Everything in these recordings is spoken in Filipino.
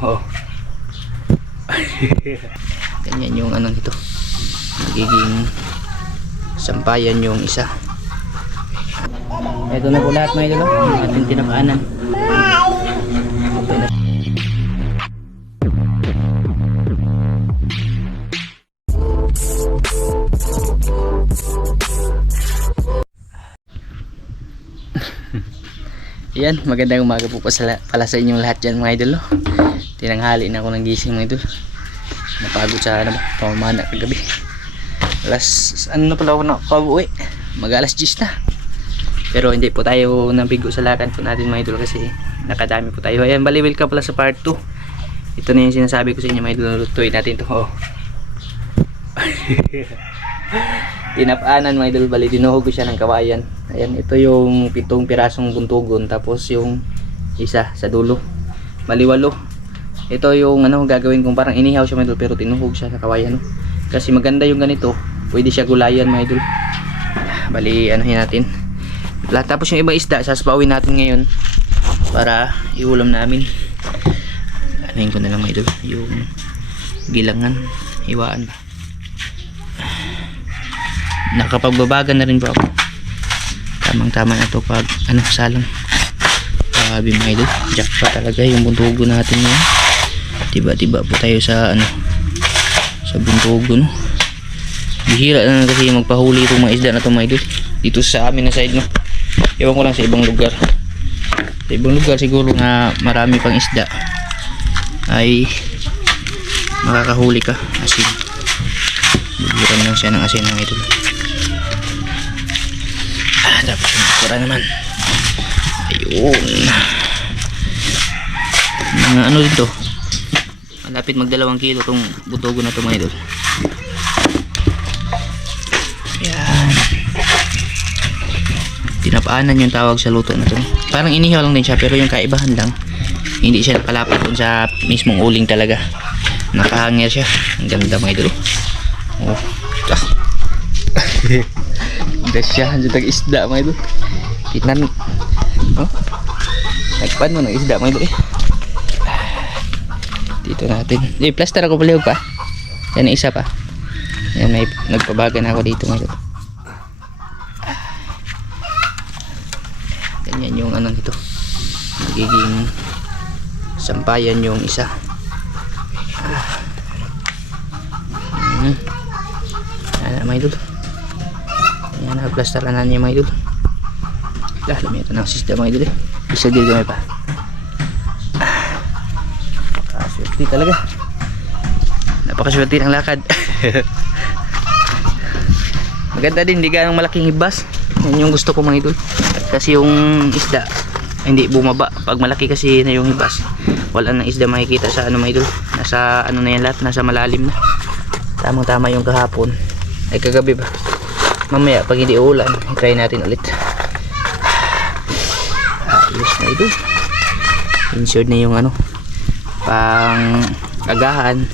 Oh. Ganyan yung ano nito. Magiging sampayan yung isa. Ito na po lahat mga idol. Yung ating tinapaanan. Okay na. Yan, magandang umaga po pala sa inyong lahat dyan mga idol. Tinanghali na ako ng gising mga idol. Napagod sa ano ba, pamamana kagabi. Ano na pala ako nakauwi, mag alas 10 na. Pero hindi po tayo nabigo sa lakad po natin mga idol kasi nakadami po tayo. Ayan, bali welcome pala sa part 2. Ito na yung sinasabi ko sa inyo mga idol. Lutuin natin ito. Oh. Tinapaanan mga idol, bali dinuhog ko siya ng kawayan. Ayan, ito yung 7 pirasong buntugon, tapos yung isa sa dulo, bali 8. Ito yung ano gagawin kong parang inihaw siya mga idol, pero tinuhog siya sa kawayan, no? Kasi maganda yung ganito, pwede siya gulayan mga idol. Bali anuhin natin lahat, tapos yung ibang isda saspawin natin ngayon para iulam namin. Anuhin ko na lang mga idol, yung gilangan, hiwaan ba. Nakapagbabagan na rin po ako. Tamang tama na to pag ano salang. Grabe mga idol, jackpot talaga yung buntugo natin ngayon. Tiba-tiba po tayo sa ano, sa buntugo, no? Bihira na kasi magpahuli itong mga isda na to mga idol dito sa amin na side, no? Ewan ko lang sa ibang lugar. Sa ibang lugar siguro na marami pang isda ay makakahuli ka asin. Bigyan lang siya ng asin mga idol. Tapos yung ikura naman, ayun, mga ano dito, malapit mag 2 kilo tong butogo na to mga idol. Yan, tinapaanan yung tawag sa luto na to. Parang inihaw lang din siya, pero yung kaibahan lang, hindi siya napalapit dun sa mismong uling talaga, nakahangir siya. Ang ganda mga idol. Oh, dasyahan sa tag-isda mga idol. Kitnan, oh, nagpan mo ng isda mga idol eh. Dito natin, plaster ako palihog pa. Yan, isa pa. Yan, may nagpabagan ako dito mga idol. Ganyan yung ano nito, magiging sampayan yung isa. Yan mga idol. Yan, nagplastaran na niya mga idol. Lami ito ng sisda mga idol eh. Isa din kami pa. Napakaswerte talaga. Napakaswerte ng lakad. Maganda din, hindi ganong malaking hibas. Yan yung gusto ko mga idol. Kasi yung isda hindi bumaba. Pag malaki kasi na yung hibas, wala nang isda makikita sa ano mga idol. Nasa ano na yan lahat, nasa malalim na. Tamang tama yung kahapon. Ay kagabi ba? Mamaya pag hindi uulan, try natin ulit. Ayos na ito. Insured na yung ano, pang agahan,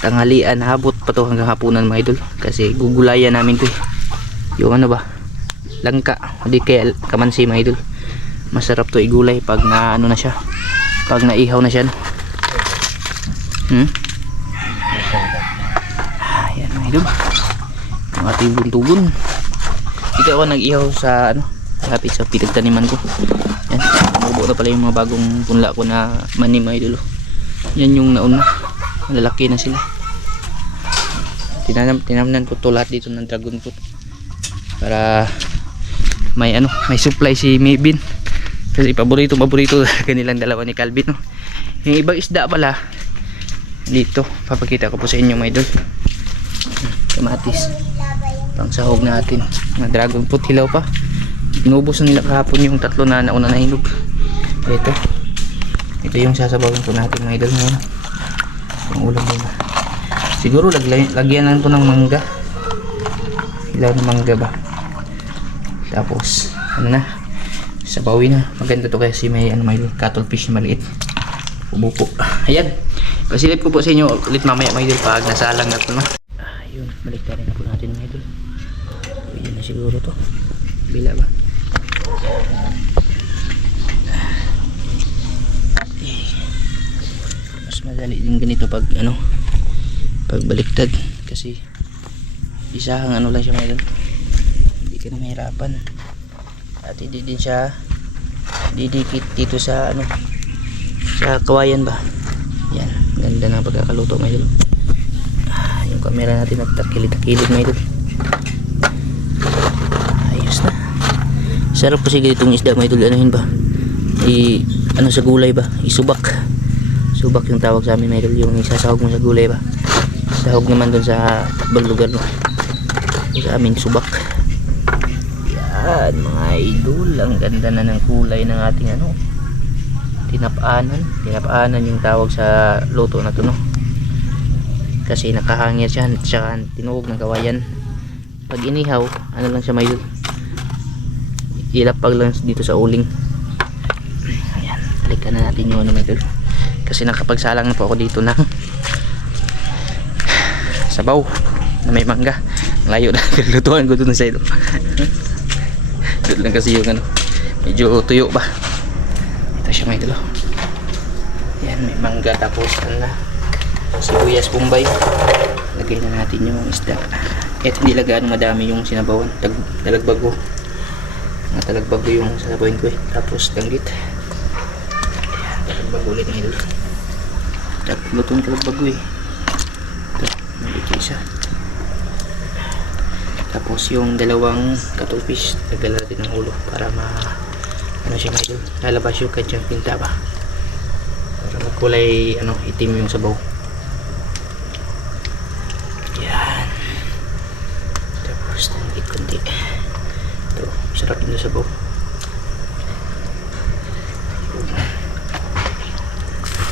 tanghalian, habot pa to hanggang hapunan mga idol. Kasi gugulayan namin to eh. Yung ano ba, langka, hindi kaya kamansi mga idol. Masarap to igulay pag na ano na siya, pag naihaw na siya, no? Ayan mga idol, ang ating buntugon. Dito ako nag-ihaw sa ano, lapit sa pinagtaniman ko. Yan, umubo na pala yung mga bagong punla ko na mani mga idol. Yan yung nauna, malalaki na sila. Tinamnan ko to lahat dito ng dragon fruit para may ano, may supply si Maybin. Kasi paborito kanilang dalawa ni Calvin, no? Yung ibang isda pala dito, papakita ko po sa inyo mga idol. Kamatis, pang sahog natin, mga dragon fruit, hilaw pa. Inubos na nila kahapon yung 3 na nauna na hinog. Ito yung sasabawin po natin mga idol ngayon. Yung ulam nila. Siguro lagyan lang po ng mangga. Hilaw na mangga ba. Tapos ano na, sabawin na. Maganda to kasi may ano, may cuttlefish na maliit. Ubo po. Ayan, pasilip ko po sa inyo ulit mamaya mga idol pag nasalang na po na. Ayun, balik na rin na po natin mga idol. Pwede na siguro to. Bila ba? madali din ganito pag ano, pag baliktad, kasi isahang ano lang siya mga idol, hindi ka na mahirapan. At hindi din siya didikit dito sa ano, sa kawayan ba. Yan, ganda ng pagkakaluto mga idol. Yung camera natin nagtakilid-takilid mga idol. Ayos na. Sarap kasi ganitong isda mga idol. Anuhin ba, ano sa gulay ba, isubak. Subak yung tawag sa amin mga idol, yung isasahog mo sa gulay ba. Sahog naman dun sa ibang lugar, no? Sa amin subak. Yan mga idol, ang ganda na ng kulay ng ating ano, tinapanan yung tawag sa luto na to, no? Kasi nakahangir siya, tsaka tinuog ng kawayan. Pag inihaw, ano lang siya mga idol, ilapag lang dito sa uling. Ayan, balikan na natin yung ano mga idol, kasi nakapagsalang na po ako dito ng sabaw na may mangga. Layo na lutuan ko dun sa ito. Doon lang kasi yung ano, medyo tuyo ba. Ito siya mga idol. Yan, may mangga, tapos ano na, sibuyas bombay. Lagay na natin yung isda. At hindi lagaan madami yung sinabawan. Talagbago. Talagbago yung sasabawin ko eh. Tapos danggit. Yan, talagbago ulit mga idol. Lutong talagbago eh. Ito, nalito isa. Tapos yung dalawang cuttlefish, tagala natin ng ulo para ano siya mga idol, lalabas yung kanyang pinta ba, para magkulay ano, itim yung sabaw. Yan. Tapos tangkit konti. Ito, sarap yung sabaw.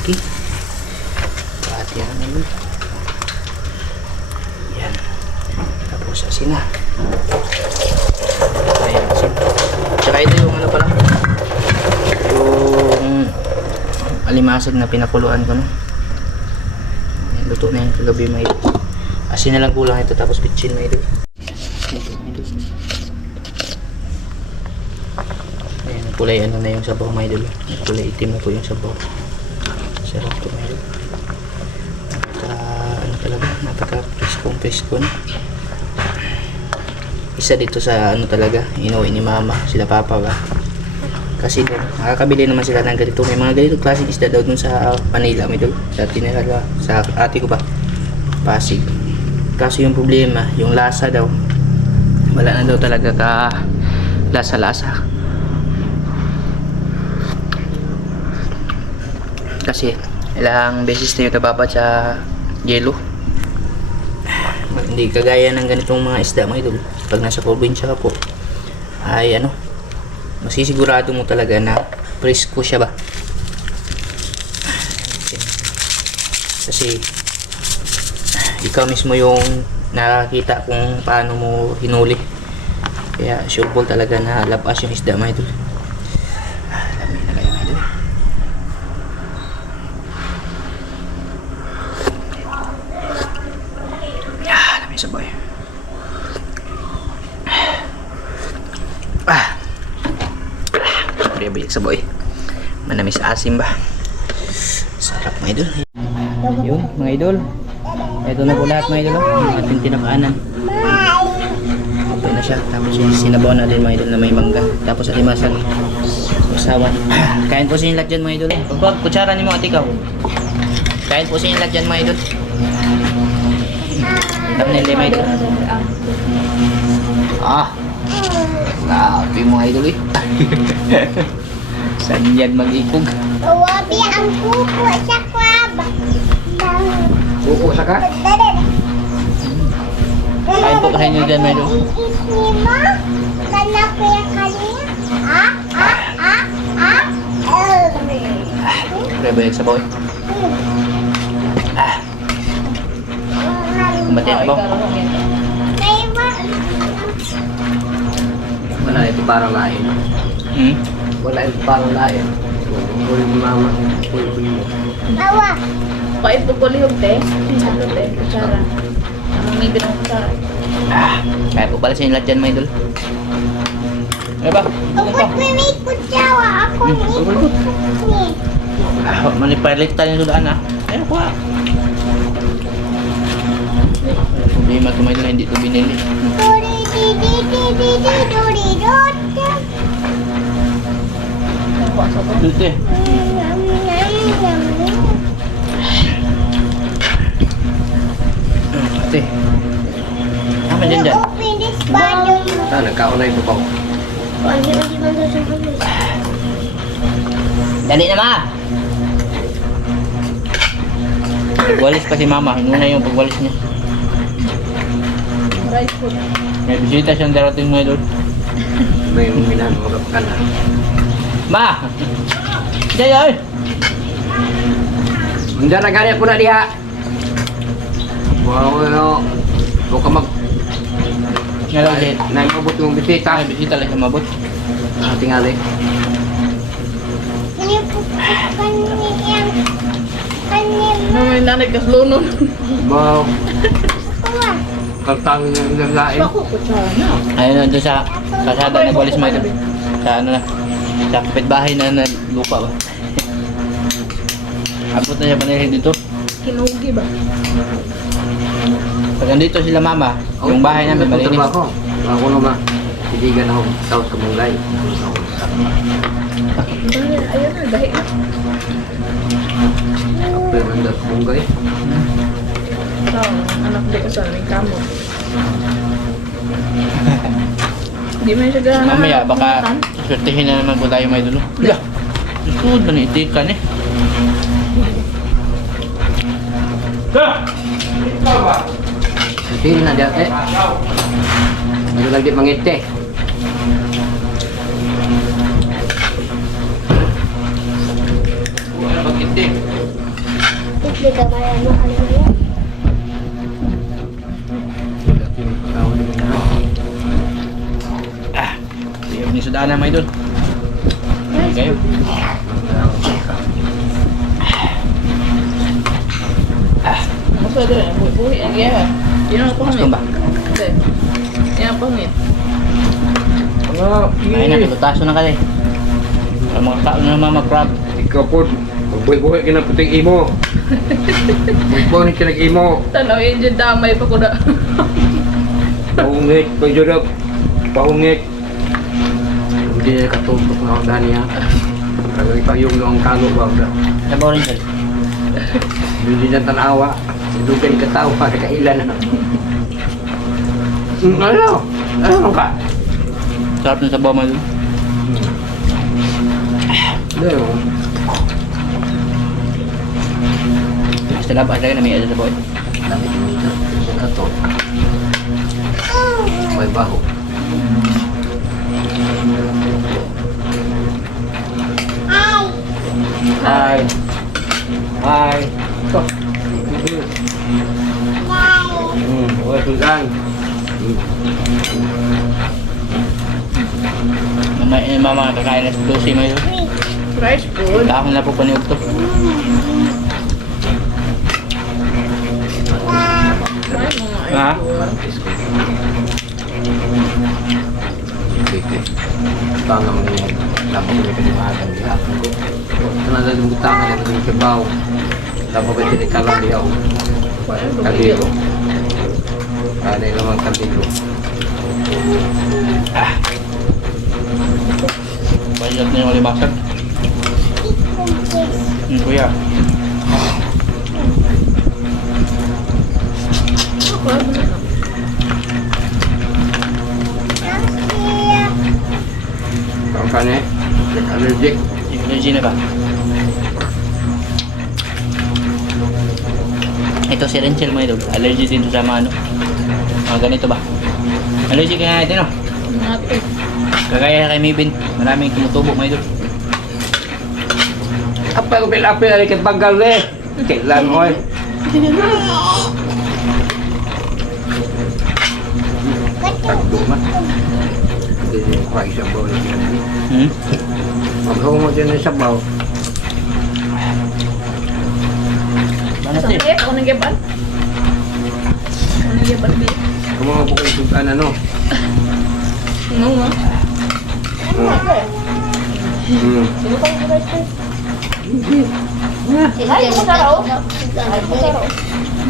Okay, pati yan naman. Yan. Tapos asin na. Ayan, asin. Tsaka ito yung ano pala, yung alimasag na pinakuluan ko, no? Ayan, luto na yung kagabi mga idol. Asin na lang kulang ito, tapos bitchin mga idol. Ayan, kulay ano na yung sabaw mga idol. Kulay itim na po yung sabaw. Sarap ito mga idol. Ano talaga, napaka presko na. Isa dito sa ano talaga, inuwi ni mama, sila papa ba. Kasi doon, nakakabili naman sila ng ganito. May mga ganito klaseng isda daw dun sa Manila, may doon. Sa tinira sa ate ko ba, Pasig. Kaso yung problema, yung lasa daw, wala na daw talaga ka lasa-lasa. Kasi ilang beses na yung nababad sa yelo. Hindi kagaya ng ganitong mga isda mga idol. Pag nasa probinsya ka po, ay ano, masisigurado mo talaga na presko siya ba. Kasi ikaw mismo yung nakakita kung paano mo hinuli. Kaya sure ball talaga na labas yung isda mga idol. Dami na kayo mga idol. Dami sabay. Balik sa boy, manamis asim ba, sarap mga idol. Yun mga idol, ito na po lahat mga idol, ating tinapaanan. Okay na siya. Tapos yung sinabaw na din mga idol na may mangga, tapos alimasag, usawan. Kain po sa inyo lahat dyan mga idol. Pagpag kutsara ni mo ati ka, kain po sa inyo lahat dyan mga idol. Tap na hindi mga idol. Grabe mga idol eh. Saan yan mag-ikog? Wabi ang kuko sa kwab. Kuko sa ka? Kain po kasi nyo dyan mga idol. Isnima? Kana ko yung kanya? Grabe yung sabaw eh. Kumbati na ba? Wala ito parang lain. Wala ito parang lain. Kulit ni mama, kulit mo. Awa. Pait po kulihog te. Ano te? Kutsara. May binang kutsara. Kaya po pala sa inyo lahat dyan mga idol. Ano ba? Ukot may kutsawa ako ni. Manipalit tayo yung sulaan Ayan, kuha. Problema ito may hindi ito binili. Dori di di di di di dori dot. Nakuha sa to. Dito eh. Ate. Tama dyan dyan. Open this bottle. Saan, nagkaunay ko pa. Dali na, ma! Walis pa si mama. Inuna yung pagwalis niya. Rice food. May bisita siyang darating mo doon. May minanurap ka na. Ma! Diyan yun! Hindi na ganyan ko na diha. Wow, ano. Huwag ka mag... Ngalaw din. Naimabot yung bisita. May bisita lang siya mabot. Tingali. Ini bukan yang kanil. May nanay kas lunon. Wow. Kuha. Kaltang yung lalain. Bako, kutsara na. Ayun na doon sa kasada na walis mo doon. Sa ano na. Sa kapitbahay na lupa ba. Abot na siya panilhin dito. Kinugi ba? Pag nandito sila mama, yung bahay namin malinis. Ako. Ako naman. Ibigan ako. Tawag sa munggay. Ayun na, dahil na. Ako yung mandat sa munggay. Anak di ko sa aming kamo. Hindi mo siya gano'n. Mamaya baka swertihin na naman po tayo may dulo. Yeah. Susud ba na itikan eh. Hindi na dati. Ano lang di mangiti. Wala mag-itik. Hindi ka kaya makalimutan. Ah, siya ni sudana may doon. Kayo. Mas pwede rin, buhi ang iya. Yan ang pangit. Gusto ba? Hindi. Yan ang pangit. Ay na, tututaso na kasi. Para mga tao na mag-crab. Ikaw po. Magbuhay-buhay ka ng puting imo. Magbuhay ka ng imo. Tanaw yun dyan damay pa ko na. Pahungit. Pagdurap. Pahungit. Hindi na katutok na ako dahil niya. Kagay pa yung ang kalo ba? Sabaw rin siya. Hindi na tanawa. Dugan ka tao para kailan na. Ano? Ano ka? Sarap ng sabaw mo doon. Hindi mo. Basta labas lagi na may ada sabaw eh. Dami mo ito. Ito. May baho. Ay. Hi. Hi. Ito. Okay, Susan. Mama kakain na sa dosi mo yun. Rice food. Dahon na po paniog to. Rice mo nga. Ha? Tanga mo niya. Dapat ko may kalimahan niya. Kanada yung butangan niya ng sabaw. Dapat ko tinikalang niya. Kaliro. Ano yung naman kaliro. Bayad na yung alimasag. Kuya. Ang kanya, allergic. Allergy na ba? Ito si Renchel mo idol. Allergy din to sa mga ano. Mga ganito ba? Allergy ka nga natin no? Ngati. Kagaya kay Mibin. Maraming tumutubo mo idol. Apa yung apel ay kitbagal eh. Kailan mo eh. Duma. Hindi yung kwa isabaw yung yan. Maghungo dyan ng sabaw. Manati. Sakit? Ako nang giban? Ako nang giban di? Kumawa po kayo sudan ano. Ano nga? Hmm. Sino pa yung rice food? Hindi. Ay, magkaraw.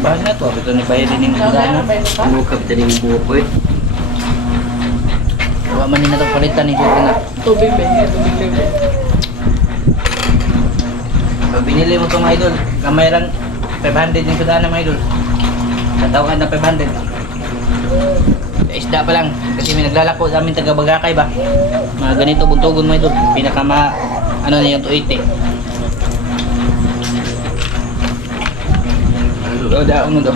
Bahan na to. Ito ni Bayan din yung kagana. Ano ka pita rin buo po eh. Huwag man nila itong palitan ni Jura na. Tubig ba? Tubig ba? So, binili mo itong idol. Kamay lang 500 yung kagana mga idol. Tatawag na 500. Sa isda pa lang. Kasi may naglalako sa amin taga-Bagakay ba. Mga ganito buntogon mga idol. Ano na yung 280. So, daon mo to.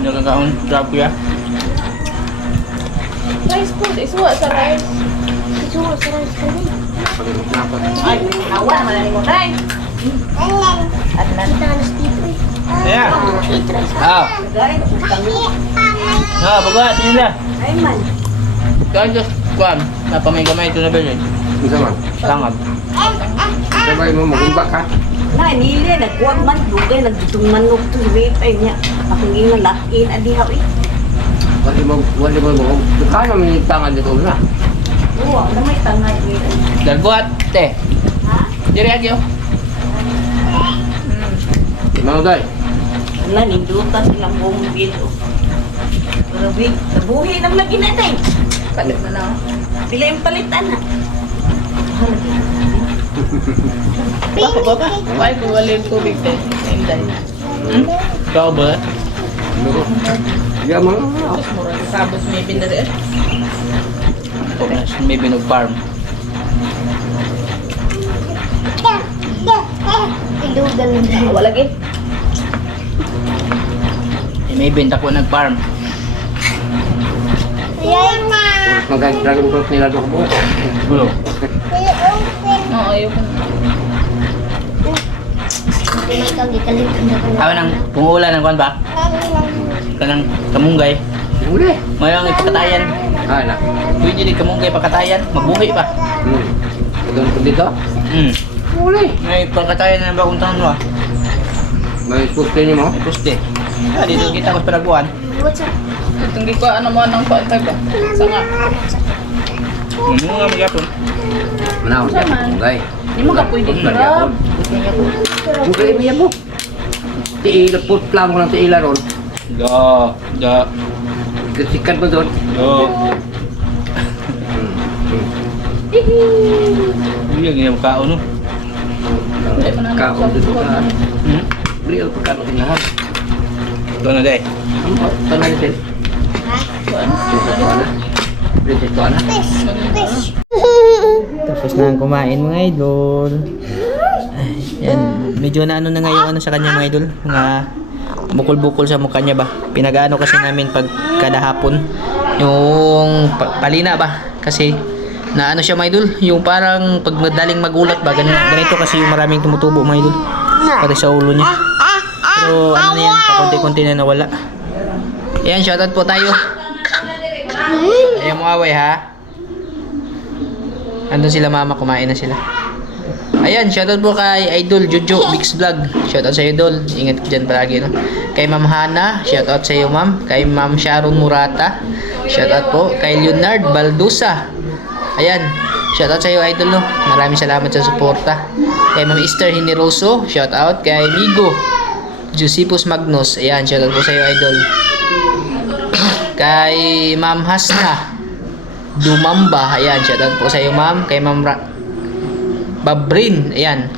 Nagkakaon. Drop ya. Rice food. Isuwa sa rice. Isuwa sa rice kami. Pag-napat. Ay, awa naman na mo rice. At nan. Kita alas dito eh. Yeah. Eat rice. Ah. Ah, bagat nila. Ay man. Kaya just kuan, napamay-gamay ito na bilhin. Isa man. Langab. Sabay mo magumbak ha. Na nili nagkuwag man dugay nagdutong manok to ay niya akong ina lakin adihaw eh. Wali mo mo. Kaya naman yung tangan dito na. Oo, na may tangay ni. Dagbuhat, te. Ha? Diri agyo. Mga day. Wala nindutan silang buong bilo. Pero wait, nabuhi nang lagi na tay. Palit na na. Pila yung palitan na. Baka ba ba? Why ko wala yung tubig din? Inday. Ikaw ba? Iya mo. Tapos mura. Sabos may bindari eh. May binog farm. Ilugan na. Wala lagi. May benta ko nag-farm. Yan na. Mag-dragon fruit nila doon po. Gulo. Oo, ayoko na. Hindi ikaw gikalitan na ko. Awa nang pungula ng kuan ba? Kanang kamunggay. Uli. Mayroong ipakatayan. Ah, na. Pwede di kamunggay pakatayan. Magbungi pa. Doon po dito. Uli. May pakatayan na bagong taon mo ah. May puste niyo mo. May poste. Ah, dito kita ko sa peraguan. What's up? Itong ko ano mo ng paantay ba? Sanga. Nga magyapon. Manaw siya. Mungay. Hindi mo ka pwede hirap. Mungay mo yan mo. Tiila, put lang ko ng tiila ron. Da. Kasikat mo doon. Hindi yung kaon no. Kaon dito ka. Beli ang pagkano tinahan. Ito na day. Ano? Tanay natin. Beli ito na. Tapos na ang kumain mga idol. Yan, medyo na ano na ngayon ano sa kanya mga idol. Mga bukol-bukol sa mukha niya ba. Pinagaano kasi namin pag kada hapon yung palina ba. Kasi na ano siya mga idol, yung parang pag madaling magulat ba, ganito kasi yung maraming tumutubo mga idol. Pati sa ulo niya. Pero ano na yan, pakunti-kunti na nawala. Yan, shoutout po tayo. Ayaw mo away ha. Andun sila mama, kumain na sila. Ayan, shoutout po kay Idol Jojo Mix Vlog. Shoutout sa Idol. Ingat ka dyan palagi, no? Kay Ma'am Hana, shoutout sa iyo, ma'am. Kay Ma'am Sharon Murata, shoutout po. Kay Leonard Baldusa. Ayan, shoutout sa iyo, Idol, no? Maraming salamat sa suporta. Kay Ma'am Esther Hineroso, shoutout. Kay Migo Josepus Magnus. Ayan, shoutout po sa iyo, Idol. Kay Ma'am Hasna Dumamba. Ayan, shoutout po sa iyo, ma'am. Kay Ma'am Babrin. Ayan.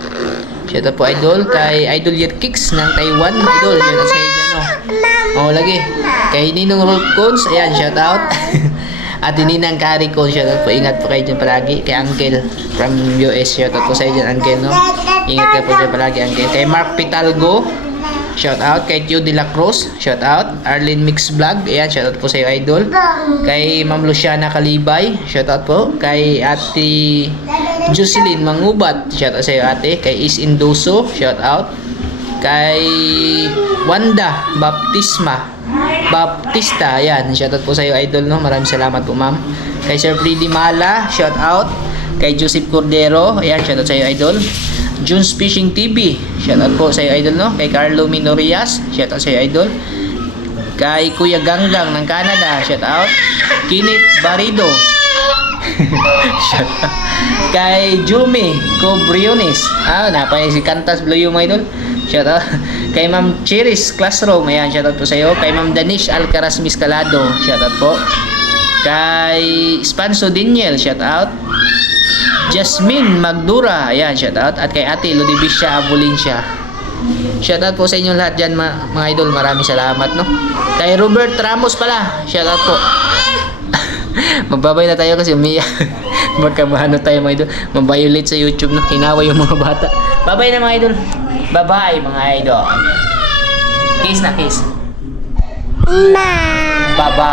Shoutout po, Idol. Kay Idol Yerkix ng Taiwan. Idol, shoutout sa iyo dyan, oh. Lagi. Kay Ninong Rolcons. Ayan, shoutout. At Ninang Caricon. Shoutout po. Ingat po kayo dyan palagi. Kay Uncle from US. Shoutout po sa iyo dyan, Uncle, no? Ingat ka po dyan palagi, Uncle. Kay Mark Pitalgo. Shout out kay Tio De La Cruz, shout out. Arlene Mix Vlog, ayan, shout out po sa iyo, Idol. Kay Ma'am Luciana Kalibay, shout out po. Kay Ate Jocelyn Mangubat, shout out sa iyo, ate. Kay Is Indoso, shout out. Kay Wanda Baptista, ayan, shout out po sa iyo, Idol, no? Maraming salamat po, ma'am. Kay Sir Freddy Mala, shout out. Kay Joseph Cordero, ayan, shout out sa iyo, Idol. June's Fishing TV, shoutout po sa iyo, Idol, no? Kay Carlo Minorias, shoutout sa iyo, Idol. Kay Kuya Ganggang ng Canada, shoutout. Kinit Barido, Shout out. Kay Jumi Cobriones. Napay si Kantas Blue yung mga idol. Shout out. Kay Ma'am Cheris Classroom. Ayan, shout out po sa iyo. Kay Ma'am Danish Alcaraz Miscalado. Shout out po. Kay Spanso Daniel. Shout out. Jasmine Magdura. Ayan, shout out. At kay Ate Ludibisha Abulincia. Shout out po sa inyo lahat dyan mga idol. Maraming salamat, no? Kay Robert Ramos pala. Shout out po. Magbabay na tayo kasi umiyak. Magkamahano tayo mga idol. Mabiolate sa YouTube, no? Hinawa yung mga bata. Bye-bye na mga idol. Bye-bye mga idol. Kiss na, kiss. Ma. Bye-bye.